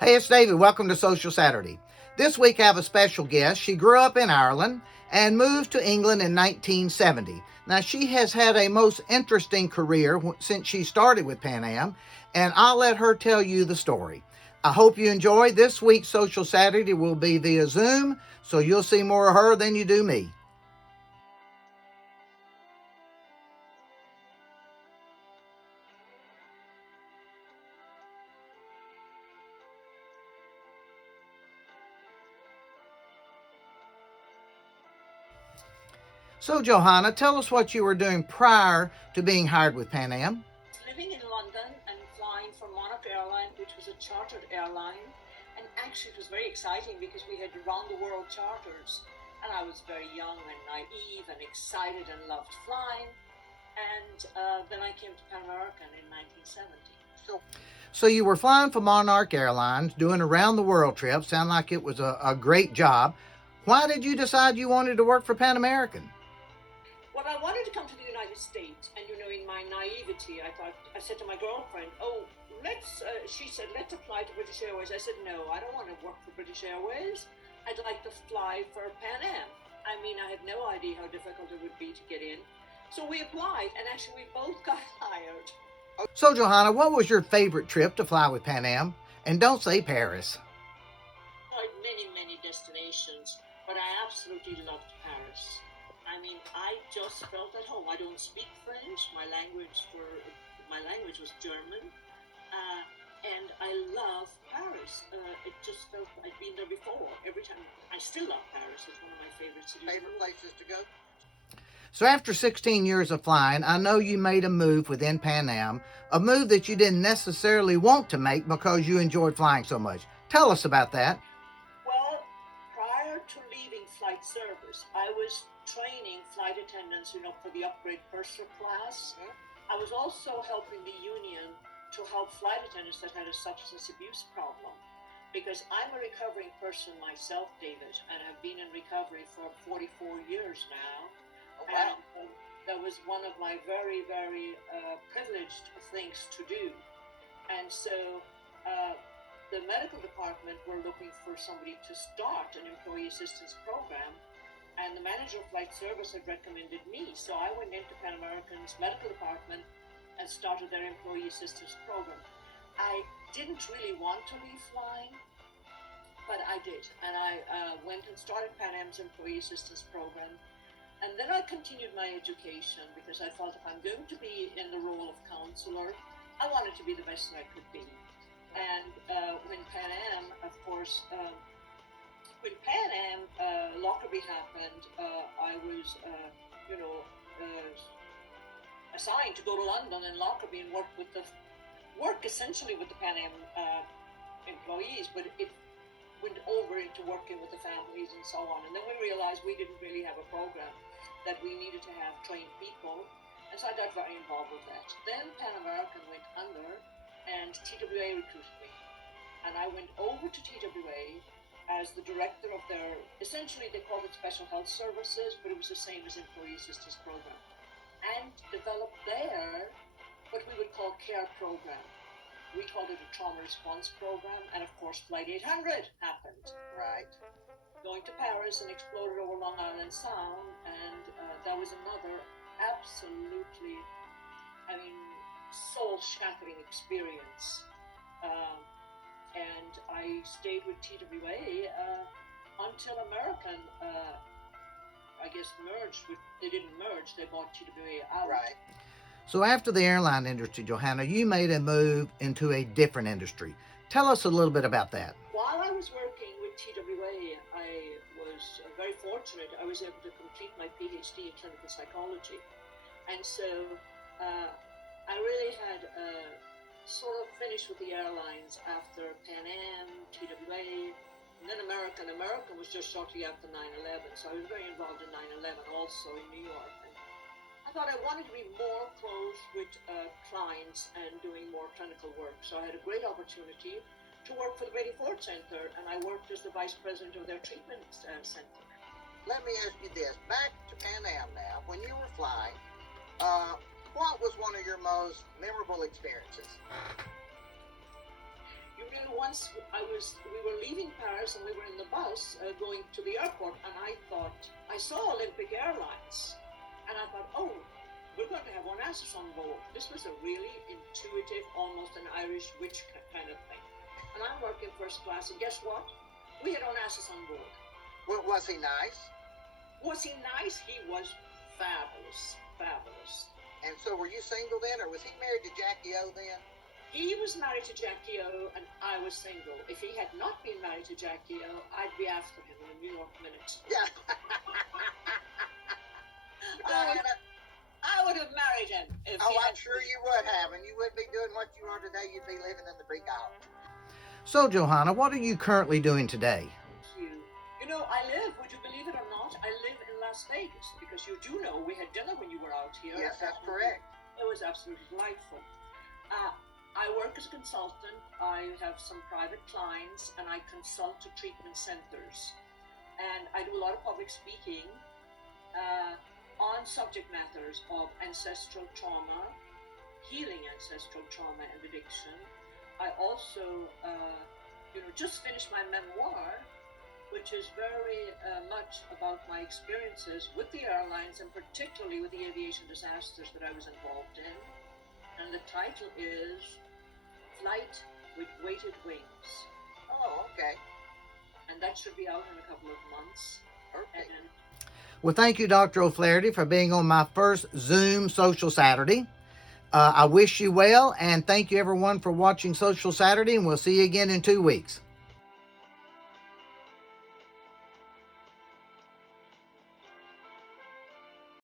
Hey, it's David. Welcome to Social Saturday. This week I have a special guest. She grew up in Ireland and moved to England in 1970. Now, she has had a most interesting career since she started with Pan Am, and I'll let her tell you the story. I hope you enjoy. This week's Social Saturday will be via Zoom, so you'll see more of her than you do me. So, Johanna, tell us what you were doing prior to being hired with Pan Am. Living in London and flying for Monarch Airline, which was a chartered airline. And actually, it was very exciting because we had round the world charters. And I was very young and naive and excited and loved flying. And then I came to Pan American in 1970. So you were flying for Monarch Airlines, doing a round the world trip. Sound like it was a great job. Why did you decide you wanted to work for Pan American? Well, I wanted to come to the United States, and in my naivety, I said to my girlfriend, "Oh, she said, let's apply to British Airways." I said, "No, I don't want to work for British Airways. I'd like to fly for Pan Am." I mean, I had no idea how difficult it would be to get in. So we applied, and actually, we both got hired. So, Johanna, what was your favorite trip to fly with Pan Am? And don't say Paris. I tried many, many destinations, but I absolutely loved Paris. I mean, I just felt at home. I don't speak French. My language was German, and I love Paris. It just felt I'd been there before. Every time, I still love Paris. It's one of my favorite cities. Favorite places to go? So, after 16 years of flying, I know you made a move within Pan Am, a move that you didn't necessarily want to make because you enjoyed flying so much. Tell us about that. Well, prior to leaving flight service, I was training flight attendants, for the upgrade purser class. I was also helping the union to help flight attendants that had a substance abuse problem. Because I'm a recovering person myself, David, and I've been in recovery for 44 years now. Oh, wow. And that was one of my very, very privileged things to do. And so the medical department were looking for somebody to start an employee assistance program, and the manager of flight service had recommended me. So I went into Pan American's medical department and started their employee assistance program. I didn't really want to leave flying, but I did. And I went and started Pan Am's employee assistance program. And then I continued my education because I thought if I'm going to be in the role of counselor, I wanted to be the best that I could be. And when Pan Am, of course, when Pan Am Lockerbie happened, I was, assigned to go to London and Lockerbie and work essentially with the Pan Am employees, but it went over into working with the families and so on. And then we realized we didn't really have a program, that we needed to have trained people. And so I got very involved with that. Then Pan American went under and TWA recruited me. And I went over to TWA as the director of essentially they called it Special Health Services, but it was the same as Employee Assistance Program. And developed there what we would call CARE program. We called it a trauma response program, and of course Flight 800 happened. Right. Going to Paris and exploded over Long Island Sound, and that was another absolutely, soul-shattering experience. And I stayed with TWA until American, merged with. They didn't merge; they bought TWA out. Right. So, after the airline industry, Johanna, you made a move into a different industry. Tell us a little bit about that. While I was working with TWA, I was very fortunate. I was able to complete my PhD in clinical psychology. And so I really had sort of finished with the airlines after Pan Am, TWA, and then American. American was just shortly after 9/11, so I was very involved in 9/11 also in New York. And I thought I wanted to be more close with clients and doing more clinical work. So I had a great opportunity to work for the Brady Ford Center, and I worked as the vice president of their treatment center. Let me ask you this. Back to Pan Am now. When you were flying, what was one of your most memorable experiences? You know, once we were leaving Paris and we were in the bus going to the airport, and I thought, I saw Olympic Airlines, and I thought, oh, we're going to have Onassis on board. This was a really intuitive, almost an Irish witch kind of thing. And I'm working first class, and guess what? We had Onassis on board. Well, was he nice? Was he nice? He was fabulous, fabulous. And so were you single then, or was he married to Jackie O then? He was married to Jackie O, and I was single. If he had not been married to Jackie O, I'd be after him in a New York minute. Yeah. I would have married him. If Oh, I'm sure you would have, and you wouldn't be doing what you are today. You'd be living in the big house. So, Johanna, what are you currently doing today? You know, would you believe it or not, I live in Las Vegas, because you do know we had dinner when you were out here. Yes, that's correct. It was absolutely delightful. I work as a consultant. I have some private clients, and I consult to treatment centers. And I do a lot of public speaking on subject matters of ancestral trauma, healing ancestral trauma and addiction. I also, just finished my memoir, which is very much about my experiences with the airlines, and particularly with the aviation disasters that I was involved in. And the title is Flight with Weighted Wings. Oh, okay. And that should be out in a couple of months. Perfect. Well, thank you, Dr. O'Flaherty, for being on my first Zoom Social Saturday. I wish you well, and thank you, everyone, for watching Social Saturday, and we'll see you again in 2 weeks.